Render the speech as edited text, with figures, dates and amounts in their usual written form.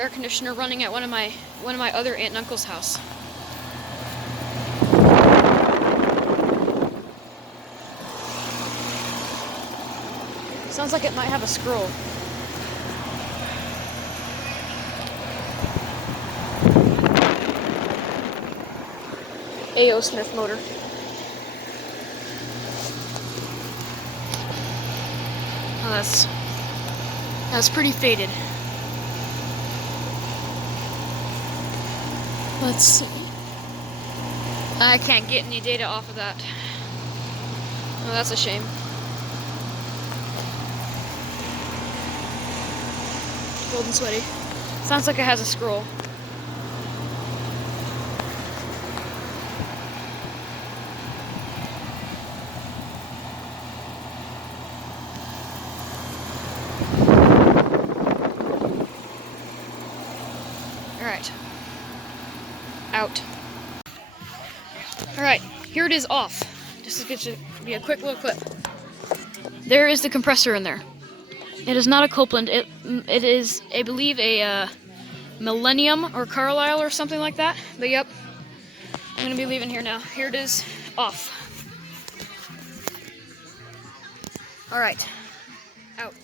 air conditioner running at one of my other aunt and uncle's house. Sounds like it might have a scroll. A.O. Smith motor. Oh, that's pretty faded. Let's see. I can't get any data off of that. Oh, that's a shame. Cold and sweaty. Sounds like it has a scroll. Alright. Out. Alright, here it is off. Just to be a quick little clip. There is the compressor in there. It is not a Copeland. It is, I believe, a Millennium or Carlisle or something like that. But yep, I'm gonna be leaving here now. Here it is, off. All right, out.